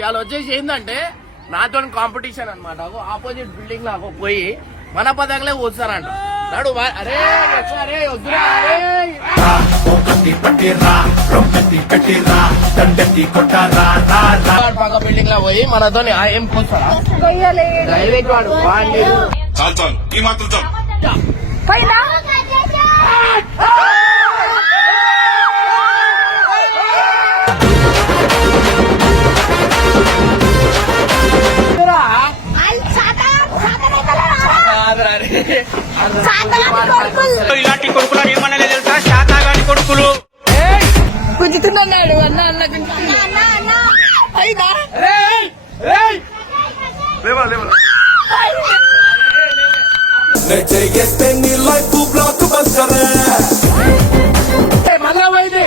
ఇవాళ వచ్చేసి ఏంటంటే నాతో కాంపిటీషన్ అనమాట. ఆపోజిట్ బిల్డింగ్ లాగా పోయి మన పదంగా కూర్చారంట. నాడు అరే అరే వద్దురా పక్క బిల్డింగ్ లా పోయి మనతో ఏం కూర్చారా డైరెక్ట్ వాడు ఇలాంటి కొడుకులు ఏమన్నా తెలుసా? శాతాగాని కొడుకులు గుంజుతున్నాడు అన్న అన్న మళ్ళా పోయింది.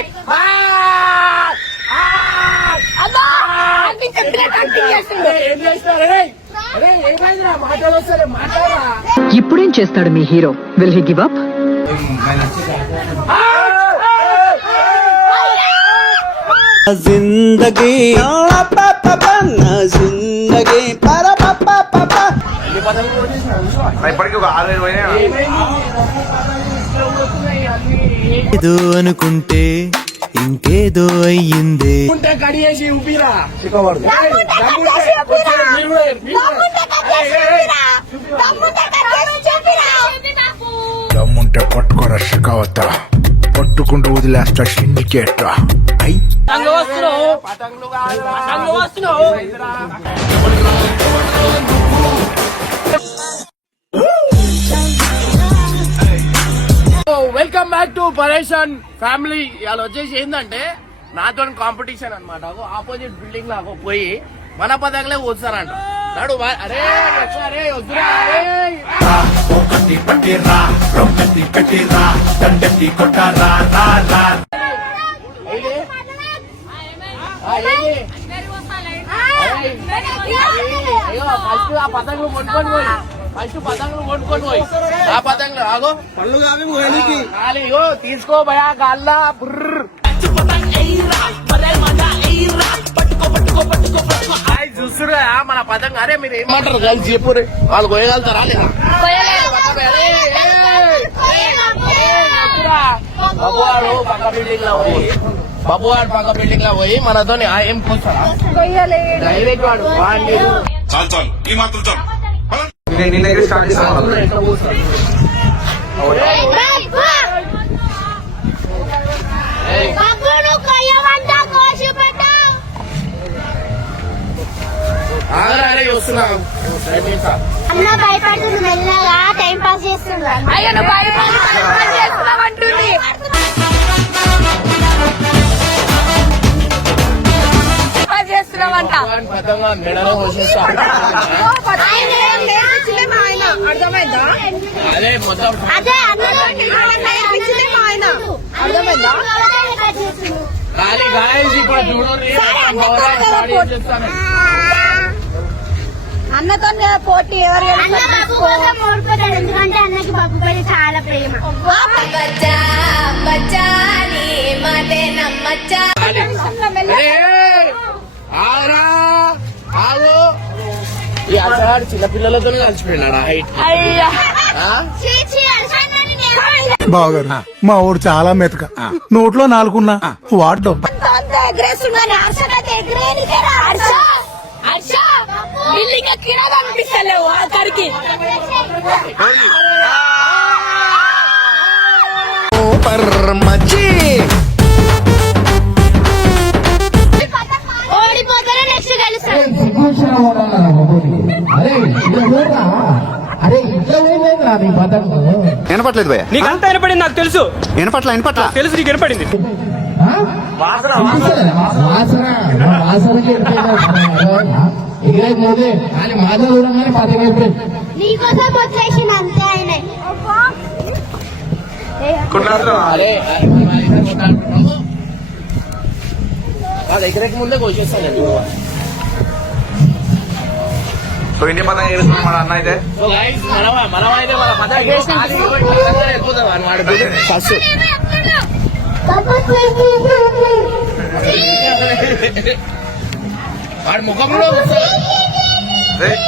ఏం చేస్తారు? ఇప్పుడేం చేస్తాడు మీ hero? Will he give up? జిందగీ జిందగీ ఇప్పటికీ ఒక 6-7 పోయినా ఏదో అనుకుంటే ఇంకేదో అయ్యింది. కడిగేసి ఊపిరా దమ్ముంటే పట్టుకోరా షికావత, పట్టుకుంటూ వదిలేస్తా సిండికేట్. వెల్కమ్ బ్యాక్ టు పరేషాన్ ఫ్యామిలీ. ఇవాళ వచ్చేసి ఏంటంటే నాతో కాంపిటీషన్ అనమాట. ఆపోజిట్ బిల్డింగ్ లాగా పోయి మన పదంగా కూర్చారంట. నాడు అరే అరే వద్దురా ఫస్ట్ ఆ పతంగులు కొనుక్కొని పోయి ఆ పతంగులు ఆగో పళ్ళు కాలిగో తీసుకో భయా గాల్లా బుర్ర చూస్తురా మన పతంగ. అరే మీరు ఏమంటారు కలిసి చెప్పు, వాళ్ళు కొయ్యగలుగుతారా లేదా? బాబువాడు పక్క బిల్డింగ్ లో పోయి మనతో ఏం కూర్చోరా డైరెక్ట్ వాడు ఈ మాత్రం అన్న భయపడుతుంది, మెల్లగా టైం పాస్ చేస్తున్నా. అదే మొత్తం అన్నతో పోటీ ఎవరు ఎందుకంటే అన్నకి బాబు పైన చాలా ప్రేమ. ఈ అసలు చిన్నపిల్లలతో కలిసిపోయినాడు హైట్. బావగారు మా ఊరు చాలా మెతక, నోట్లో నాలుగున్నా వాడడం అనిపిస్తలేవు అక్కడికి ఓడిపోతారో నెక్స్ట్ కలుస్తాను. వినపట్లేదు భయ, నీకంతా వినపడింది నాకు తెలుసు. వినపట్ల తెలుసు నీకు వినపడింది. నీకోసం వచ్చేసిన అంతే ఆయన. దగ్గరికి ముందే కోసేస్తాను. సో ఇంటి పతంగా వేస్తున్నాం మన అన్న అయితే. మనం అయితే మన పతంగా వెళ్ళిపోతాం అన్నమాట ఫస్ట్. వాడి ముఖంలో వస్తుంది. రేయ్,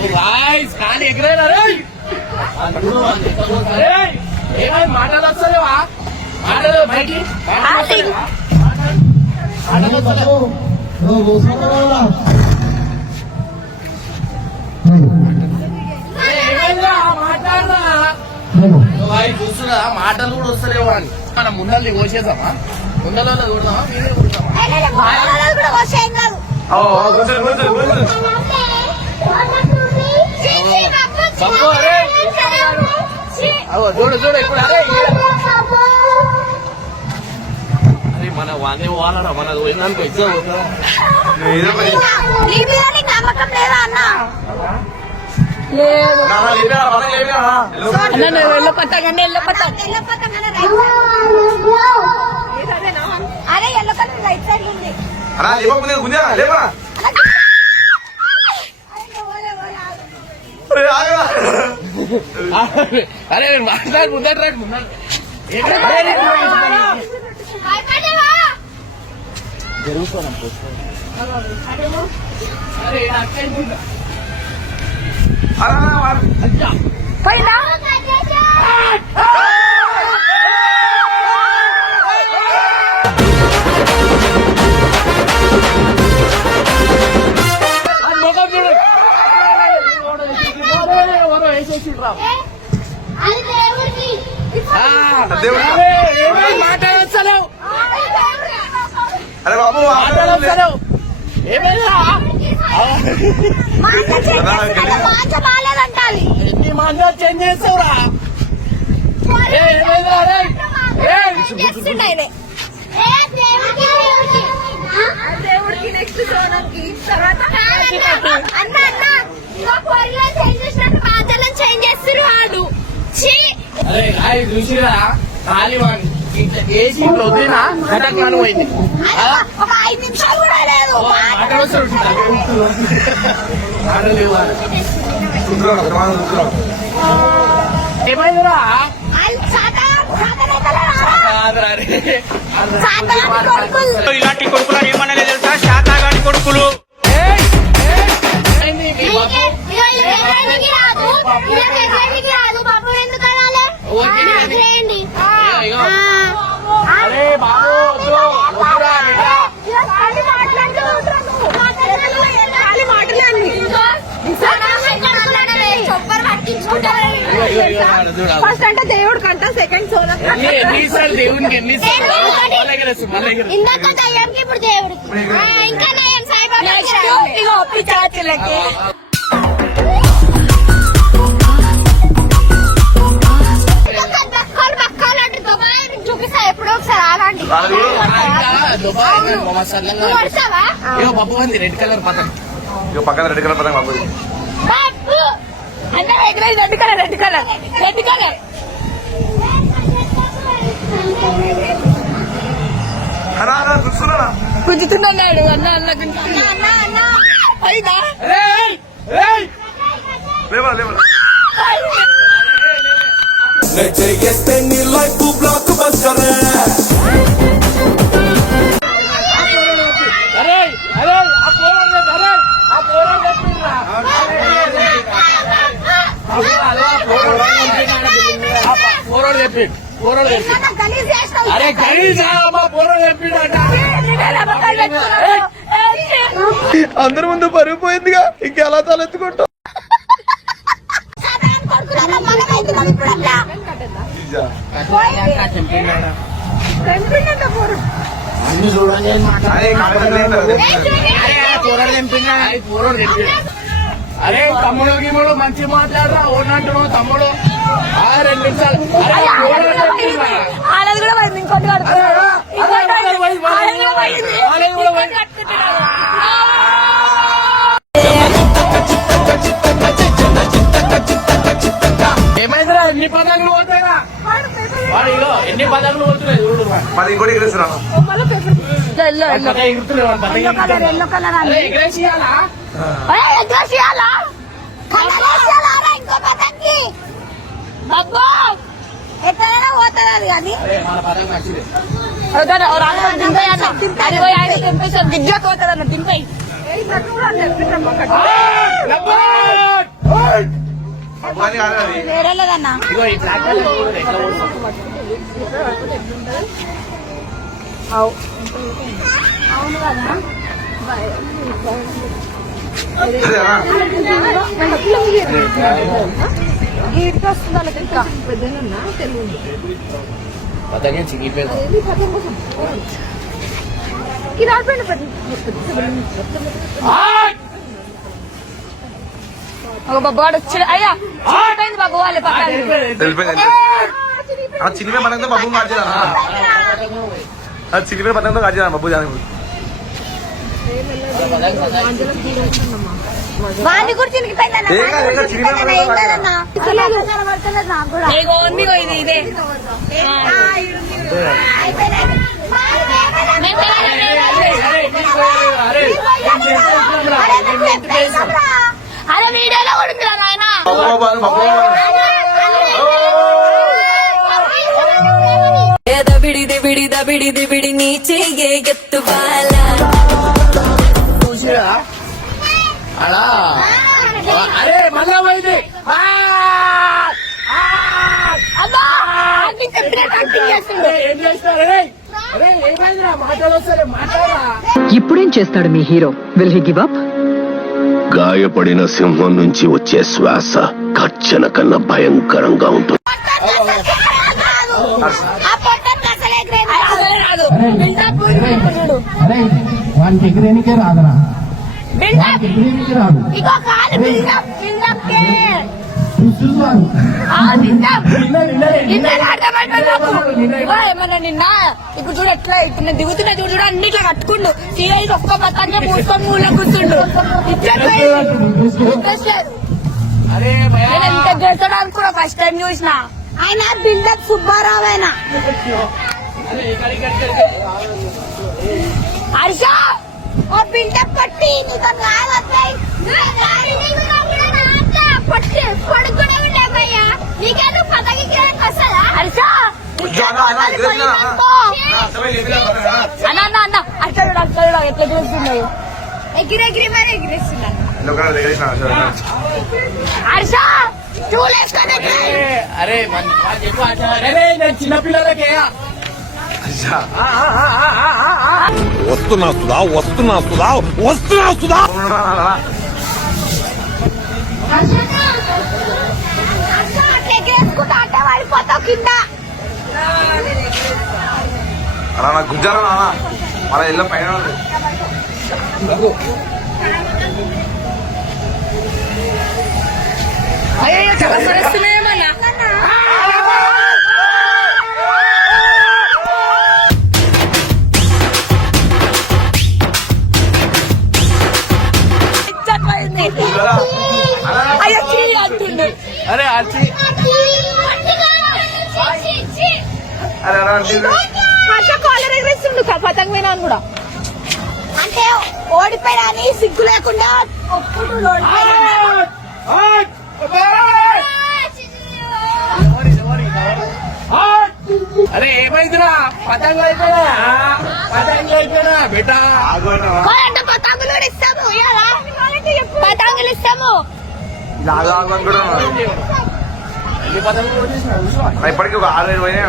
So guys, కానీ ఎగరేనా రేయ్? రేయ్, ఏమైంది మాటలు వస్తలేవా? మాటలు బయటికి మాటలు వస్తలేవా? మాటలు వస్తలేవు. ఏయ్, ఏమైందిరా? మాట్లాడరా? వాయి చూస్తున్నా మాటలు కూడా వస్తలేవు అని మనం ముందల్ని కోసేద్దామా? ముందలో కొడదామా మీరే కొడతామా? కూడా వచ్చేం కాదు. ఓ, కూర్చోండి, కూర్చోండి, కూర్చోండి. బాబు, అరే. అగో, చూడు చూడు ఇప్పుడు అరే అరే మన వానే వాళ్ళరా మన పోయిందానికి ఎగ్జామ్ అవుతుందా? ఏదో పని. నీ మీద నీకు నమ్మకం లేదా అన్న? నాన్న, లేపినా, పక్కన లేపినా. అరే ఎల్లో కలర్ రైట్ సైడ్ ఉంది. అన్నా, లేపకపోతే గుంజా, లేపా. అరే, ఆగరా. అరే నేను మాట్లాడి ముందర ముందర అరే అన్నా, వాడు. పోయిందా? ముఖం చూడు ఎవరో వేసేసిండ్రా. అది దేవుడికి. మాట్లాడలేవు అరే బాబు, మాట్లాడలేవు ఏమైందా? మాట బాగాలేదంటాలి. ఎన్ని మాటలు చేంజ్ చేస్తావురా? ఏమైందా? దేవుడికి నెక్స్ట్ సోనంకి తర్వాత అన్న అన్న ఇంకా పొరిలో చేంజ్ చేసినట్టు బాధ్యతలను చేంజ్ చేస్తారు వాడు. అరే అది చూసిరా కాలివాణి ఇట్లా చేసి ఇట్లా వదిలినా కటక్మని పోయింది. ఒక 5 నిమిషాలు కూడా లేదు. మాటలు వస్తాడు మాటలేవు చూస్తున్నాడు, ప్రమాణం చూస్తున్నాడు. ఏమైందిరా? ఇలాంటి కొడుకులను ఏమనలే తెలుసా? శాతాగాని కొడుకులు. అరే బాబు వద్దురా బిడ్డ. ఫస్ట్ అంటే దేవుడు కంట, సెకండ్ సోనం. ఎన్నిసార్లు దేవునికి ఎన్నిసార్లు మళ్ళీ ఎగరేస్తుంది, మళ్ళీ ఎగరేస్తుంది. ఇందాక దయ్యానికి ఇప్పుడు దేవుడికి. ఇంకా నయం సాయిబాబా. ఇగో పిచ్చాచులకి. చూపిస్తా ఎప్పుడో ఒకసారి ఆగండి. నువ్వు పడతావా? పప్పు ఉంది రెడ్ కలర్ పతంగ్. ఇక పక్కన రెడ్ కలర్ పతంగ బాబు. బాబు అంటే red colour red colour red colour. అన్నా, అన్నా, చూస్తున్నాడా? గుంజుతున్నాడు అన్న అన్న గుంజుతున్నా. అన్న అన్న అయిందా? ఏయ్, ఏయ్. లేవా, లేవా. అరే అరే ఆ పోరాడు అరే ఆ పోరాడు చెప్పిండ్రా. పోరాడు చెప్పిండు పోరాడు చెప్పిండు. గలీజ్ చేస్తావు. అరే గలీజ్ మా పోరాడు చెప్పిండట. అందరి ముందు పరుగు పోయిందిగా ఇంకెలా తలెత్తుకుంటాం. అన్ని చూడండి అరే, కాకపోతే లేదు. అరే తమ్ముడు గిమ్ముడు మంచి మాట్లాడరా ఓనంటున్నావు తమ్ముడు. 2 నిమిషాలు అరే పోరాడు చెప్పిండ్రా. ఆడది కూడా పోయింది, ఇంకోటి కడుతున్నాడు. ఏమైందిరా? ఎన్ని పదంగులు పోతాయిరా? వాడు ఇగో ఎన్ని పదంగులు పోతున్నాయి చూడు. మరి ఇంకోటి ఎగిరేస్తున్నాను. ఎల్లో కలర్ అరే ఎగరేసియాలా? ఇంకో పతంగి అబ్బో ఎక్కడైనా పోతుంది అది కానీ అరే మన పదంగా నచ్చింది. అబ్బాయి కాదు అది. వేరే లేదన్నా. ఇగో ఈ బ్లాక్ కలర్ కూడా ఎట్లా పోతుంది? అవును కదా. అదేనా? గీడికి వస్తుంది వాళ్ళకి ఇంకా. పతంగా చిగిపోయింది. బాబు వచ్చాడు. అయ్యా అయిపోయింది బాబు వాళ్ళ పక్కన. వెళ్ళిపోయింది. ఆ చినిమే పతంగతో బాబు కాల్చేదా? ఆ చినిమే పతంగతో కాల్చేదా బాబు జానకి? వాడిని కూడా చినిగిపోయిందన్న. ఏం కాదు, ఏం కాదు, చినిగిపోయిన ఏం కాదన్నా. కనబడతలేదు నాకు కూడా. ఇదే అరే వీడియోలో కూడా ఉంది నాయన. బాబు బాబు అని బాబు దబిడి నీ చెయ్యే ఎత్తు బాల చూసిరా అలా అరే మళ్ళా పోయింది. ఏం చేస్తారు? అరే ఏమైందిరా? మాటలు వస్తారే, మాట్లాడరా. ఇప్పుడేం చేస్తాడు మీ hero? Will he give up? గాయపడిన సింహం నుంచి వచ్చే శ్వాస గర్జన కన్నా భయంకరంగా ఉంటుంది. వానికి ఎగిరేనికే రాదరా. ఏమన్నా నిన్న ఇప్పుడు చూడు ఎట్లా ఇట్లా దిగుతున్నా చూడు చూడు అన్ని ఇట్లా కట్టుకుండు. సీఐ ఒక్క పత్తాన్ని మూసుకొని మూల కూర్చుండు. అరే నేను ఎంత గెలుచడానికి కూడా ఫస్ట్ టైం చూసిన. ఆయన బిల్డప్ సుబ్బారావు ఆయన. హర్ష ఓ బిల్డప్ పట్టి నీతో పట్టి పడుకునే ఉండేవయ్యా. నీకేదో పదకి వస్తుందా హర్ష? అన్న అన్న అన్న అక్కడ అక్కడ ఎట్లా చూస్తున్నావు? ఎగిరెగిరి మరి ఎగిరేస్తున్నాను. హర్ష చూలేసుకొని అరే చెప్పు. అరే నేను చిన్నపిల్లలకే వస్తున్నా ఎగిరేసుకుంటా అంటే పడిపోతావు కింద. అలా నాకు గుజ్జాలా నాన్న మన ఇళ్ళ పైన ఉంది. అయ్యో చాలా సరేస్తున్నాయేమన్నా. అయ్యో అంటుండే. అరే అర్చి అరే అలా అంటే హర్ష కాలర్ ఎగరేస్తుండు పతంగ పోయినా కూడా. అంటే ఓడిపోయినా అని సిగ్గు లేకుండా ఒప్పుడు అరే ఏమైందిరా? పతంగులు అయిపోయినా బేటా. అంటే పతంగులు కూడా ఇస్తాము. పతంగులు ఇస్తాము. ఆగని కూడా ఎన్ని పతంగులు వచ్చేసినా ఇప్పటికీ ఒక 6-7 పోయినా.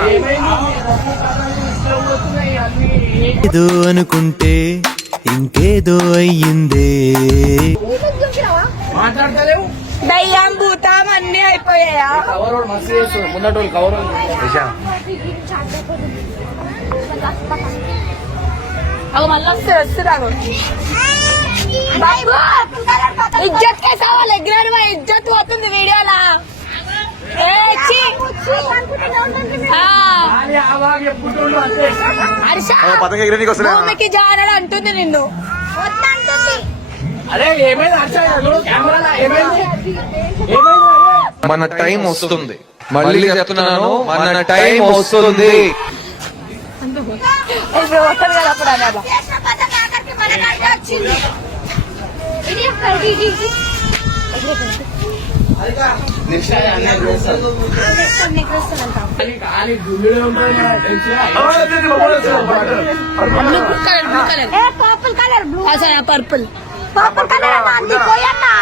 ఏదో అనుకుంటే ఇంకేదో అయ్యిందే. మాట్లాడతలేవు. దయ్యం భూతం అన్ని అయిపోయాయా? కవర్ మస్తు చేస్తుంది ముందటోళ్ళు కవర్. అవి మళ్ళీ వస్తున్నారు. ఇజ్జత్ కే సవాల్ ఎగ్రాడు. ఇజ్జత్ పోతుంది వీడియోలా. పతంగ ఎగిరేనికి వస్తున్నా. భూమికి జానడు అంటుంది నిన్ను. అరే ఏమైంది? కెమెరా ఏమైంది? మన టైం వస్తుంది, మళ్ళీ చెప్తున్నాను, మన టైం వస్తుంది. వస్తుంది కదా అప్పుడు అలా. నెక్స్ట్ అన్నయ్య చేస్తాను. కానీ గుండెలో ఉంటుంది కదా, తెలుసుగా? Purple colour blue purple purple colour అన్న కొయ్యన్నా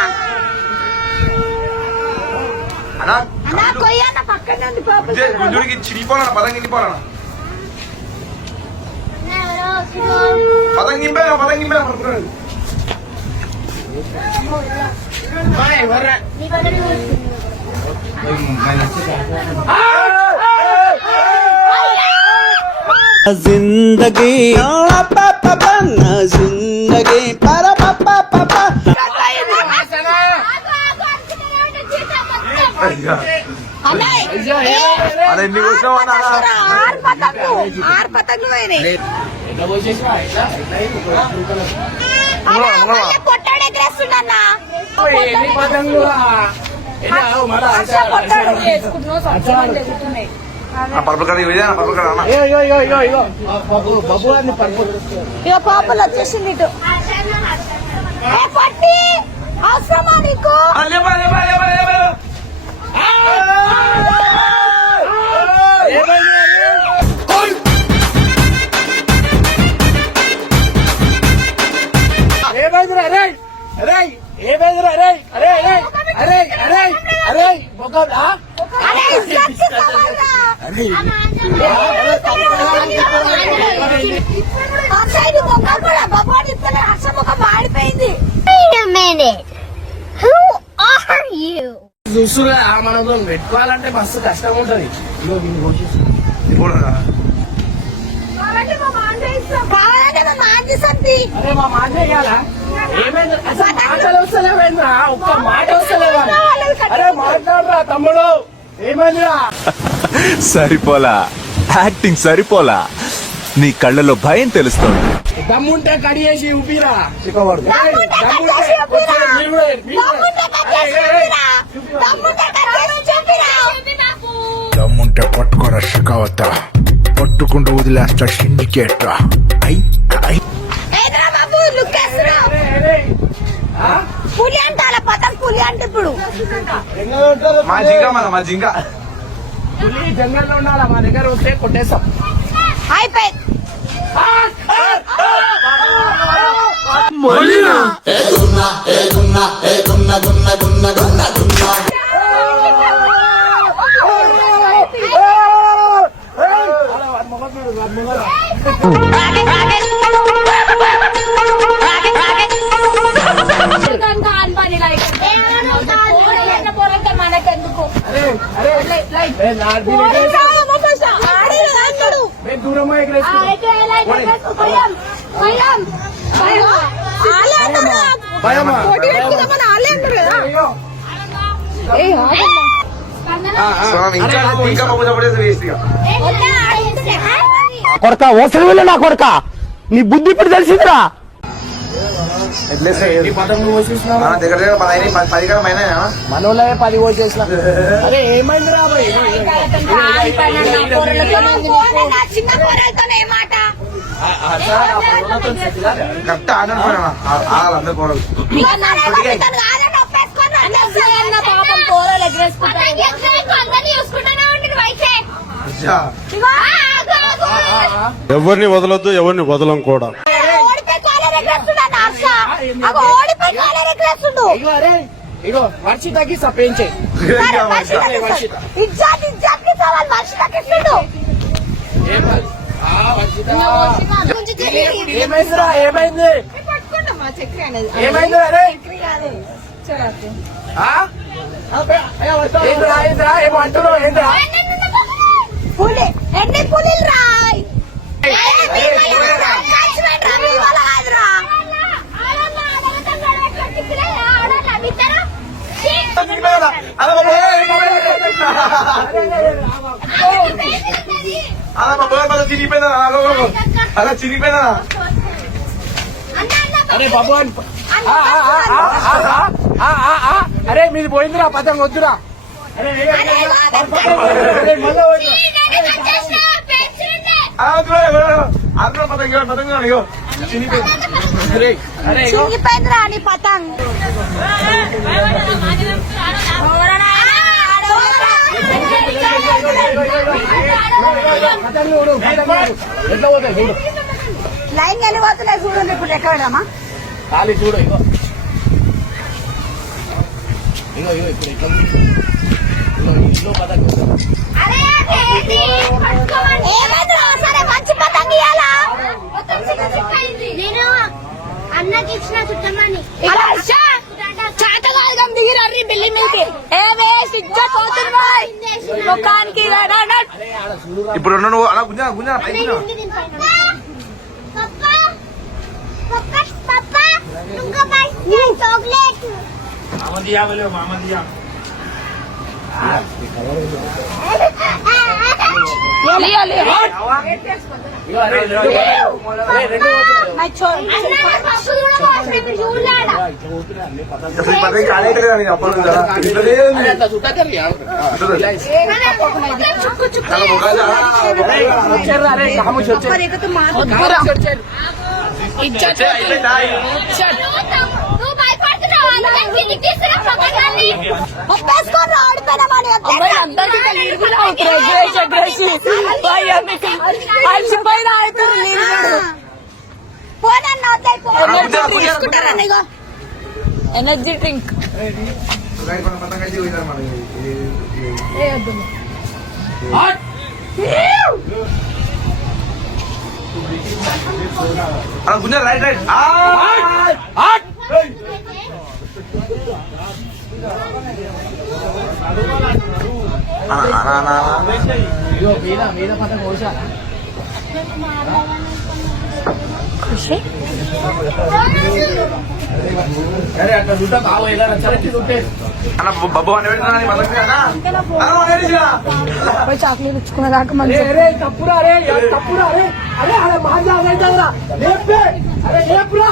అన్నా కొయ్యన్న పక్కనే ఉంది పర్పుల్ గుంజుడికి చిరిగిపోనా పదం గిండిపోనా పదం గింపేనా పడుకున్నాడు. ఎవర్రా? जिंदगी जिंदगी అలా ఎన్ని వచ్చినా ఆరు పతంగులు పోయినాయి ఎట్లా పోసేసినా? పొట్టాడు ఎగరేస్తుండన్నా ఎన్ని పతంగులు? పర్పుల్ కలర్ ఇదే పర్పుల్ కలర్ అన్న. బాబు గారిని పర్పుల్. ఇక పాపలు వచ్చేసింది ఇటు ఏ పట్టి అవసరమా నీకు ఏమైందిరా? అరే అరే ఏమైందిరా? అరే అరే అరే అరే అరే అరే మొక్కలా? అరే ఇజ్జత్ కావాలా ఆ సైడ్ మొక్కలు కూడా బాబా చెప్తాను హర్ష ముఖం మాడిపోయింది చూసుగా మనతో పెట్టుకోవాలంటే మస్తు కష్టం ఉంటది. ఇగో దీన్ని కోసేసి. కావాలంటే మా మాట సంతి అరే మా మాట వేయాలా? ఏమైంది? అసలు మాటలు వస్తలేవేంద్రా? ఒక్క మాట వస్తలేవా? అరే మాట్లాడరా తమ్ముడు, ఏమైందిరా? సరిపోలా, యాక్టింగ్ సరిపోలా, నీ కళ్ళలో భయం తెలుస్తోంది. దమ్ముంటే కడి చేసి ఊపిరా. దమ్ముంటే పట్టుకోరా షికావత, పట్టుకుంటూ వదిలేస్తా సిండికేట్. పులి అంటే అలా పతం పులి అంటే ఇప్పుడు మా జింక పులి జంగల్లో ఉండాలా? మా దగ్గర వస్తే కొట్టేస్తాం. అయిపోయింది మనకెందుకు దూరం ఇంకా బాబు పడేసి వేస్ట్ ఇక. కొడక ఓసరి వెళ్ళి నా కొడక, నీ బుద్ధి ఇప్పుడు తెలిసిందిరా. పదమూడు పోసేసినావు. మన దగ్గర 10 కన్నా మైనా మనోళ్ళే 10 పోసేసిన. అరే ఏమైందిరా? చిన్న పోరాలతోనే మాట కరెక్ట్ ఆడకపోయినా అందరు కూరలు పాపం పోరాలు ఎగరేసుకుంటాను ఎవరిని వదలొద్దు, ఎవరిని వదలం కూడా. ఇగో అరే ఇగో వర్షితకి సపేంచే. ఏమైందిరా? ఏమైంది? ఏమైందిరా? అరే ఏంద్రా ఏమో అంటున్నావు? ఏంద్రా? పులి ఎన్ని పులిలు రాయ్ అలా చిరిగిపోయిందా? అలా చిరిగిపోయిందా? అరే బాబు అరే మీది పోయిందిరా, పతంగ వద్దురా. అందులో పతంగా చిరిగిపోయింది. అరే అరే ఇగో. చింగిపోయింది రా నీ పతంగ్ ఎట్లా పోతాయి చూడు లైన్ వెళ్ళిపోతున్నాయి చూడండి ఇప్పుడు ఎక్కడమ్మా ఖాళీ చూడు ఇగో ఇగో ఇగో ఇప్పుడు ఎట్లా ఉంది? ఇగో ఇంట్లో పతంగి సరే మంచి పతంగి ఇయ్యాలా నేను అన్నకి ఇచ్చిన చుట్టమని చాటగా దిగిరర్రి బిల్లి మీదకి ఏవే సిగ్జట్ పోతుంది బాయ్ ముఖానికి ఇప్పుడు నువ్వు అలా గుంజా గుంజా పైకి గుంజా. चॉकलेट लिया लिया ఇగో అరే రెండు పోతాయి. అరే రెండు పోతాయి. అసలు ఈ పదవి కాలేదు కదా నేను అప్పుడు కదా. ఇద్దరే ఉంది. అరే అట్లా చుట్టకర్రీ. ఇలా ఇస్తే. చాలా మొగాలు. అరే వచ్చారు అరే కాముష్ వచ్చారు అయిపోయిందా? ఎనర్జీ డ్రింక్ పతంగా అయితే పోయినారు మనకి. అలా గుంజా రైట్ రైట్. ఇగో మీద మీద పతంగ కోసా అరే అట్లా చుట్ట కావు ఇలా చరచి చుట్టే అన్న బబ్బు అని పెడుతున్నా పతంగా చాక్లెట్ ఇచ్చుకున్న దాకా మంచి అరే తప్పురా అరే తప్పురా అరే అరే అరే బాగా అవుతావురా లేపే అరే లేపురా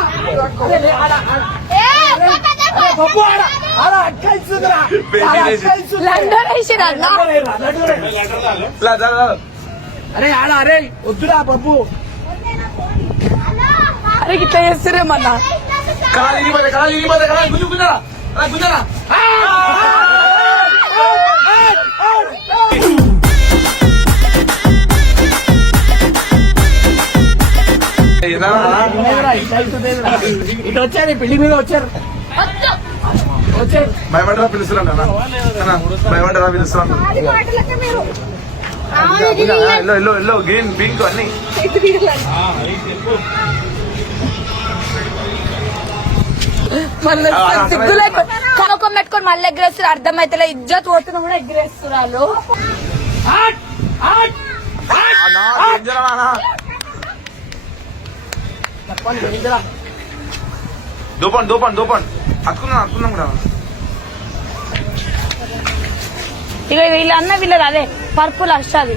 అరే బొబ్బు అలా అక్కల్సురా లండన్ వేసిరా అరే ఆడ అరే వద్దురా బొబ్బు అరే ఇట్లా చేస్తారేమన్నా కళాలు ఇరిగిపోతాయి కళాలు ఇరిగిపోతాయి కళాలు గుంజు గుంజరా అలా గుంజరా. ఇటు వచ్చారు పెళ్లి మీద వచ్చారు వచ్చారు భయపడరా పిలుస్తున్నాను అన్న భయపడరా పిలుస్తున్నాను. Yellow yellow yellow green pink అన్ని మళ్ళీ సిగ్గు లేకుండా కనకం పెట్టుకొని మళ్ళీ ఎగ్గరేస్తారు అర్థమైతే ఇజ్జత్ పోతున్నా కూడా ఎగ్గరేస్తున్నారు దూపండి దూపండి దూపండి అతుకున్నాం అతుకున్నాం కూడా. ఇక వీళ్ళ అన్న వీళ్ళది అదే పర్పుల్ అష్టాది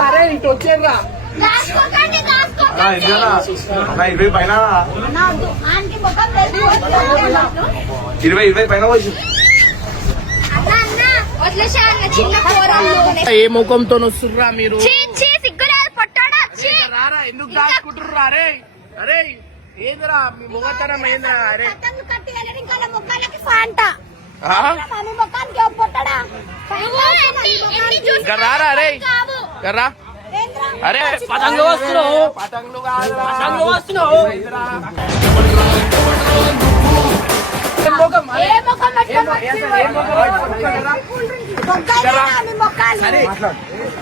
అరే ఇటు వచ్చారా అన్న 20 పైన 20 పైన వచ్చి ఏ ముఖంతో వస్తుర్రా మీరు పొట్టాడా రారా ఎందుకు దాచుకుంటుర్రా అరే అరే ఏందిరా మీ ముఖతనం ఏందిరా అరే ఇంకా రారా అరే ఇంకా రా అరే పతంగులు వస్తున్నావు పతంగులు పతంగులు వస్తున్నావు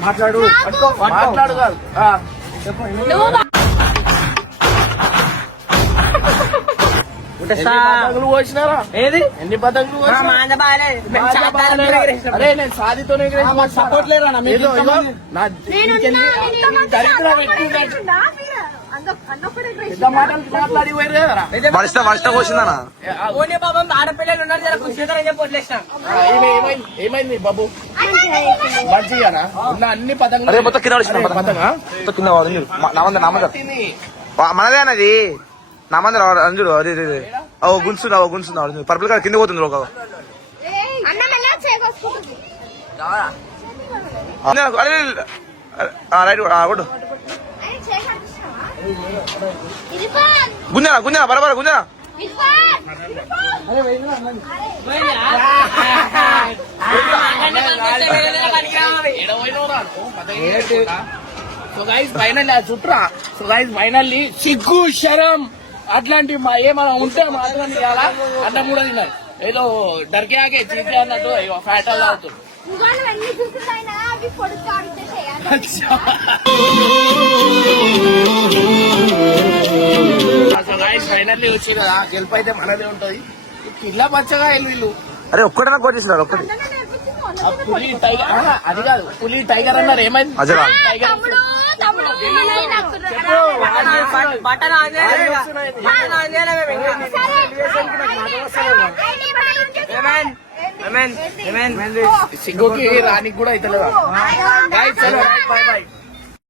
మాట్లాడు మాట్లాడు కాదు పతంగులు పోసినారా ఏది ఎన్ని పతంగులు అరే నేను సాదితోనే సపోర్ట్ లేరా మాట్లాడి పోయారు కదరా వర్ష పోసిందనా ఏమైంది బాబు మంచిగానా ఉన్న అన్ని పతంగులు అరే మొత్తం కింద పడేసిన పతంగా కింద నామంద తిని మనదే అన్నది నా మంది అంజుడు గుంచున్నావు పర్పుల్ కలర్ కింద పోతుంది ఒక అన్న మళ్ళీ చేకొచ్చుకుంటుంది రైట్ కొట్టు అని చేకొచ్చినావా ఇది గుంజనా బరాబర్ గుంజనా సో గైస్ ఫైనల్ చుట్రా సో గైస్ ఫైనల్లీ సిగ్గు శరం అట్లాంటి ఏమైనా ఉంటే మాత్రం ఇవ్వాలా అన్నం కూడా తిన్నారు ఏదో డర్కేకే చీపే అన్నట్టు ఫ్యాట్ అలా అవుతుంది అన్ని చూస్తున్నాయినా అవి పొడుగు ఆడితే చేయాలి సో గైస్ ఫైనల్లీ వచ్చి కదా గెలుపు అయితే మనదే ఉంటది కిల్ల పచ్చగా వీళ్ళు అరే ఒక్కడైనా కోటేసినారు ఒక్కటి పులి టైగర్ అది కాదు పులి టైగర్ అన్నారు ఏమైంది అజరా తమ్ముడు తమ్ముడు సిగ్గుకి రానికి కూడా అయితే లేదా బాయ్ బాయ్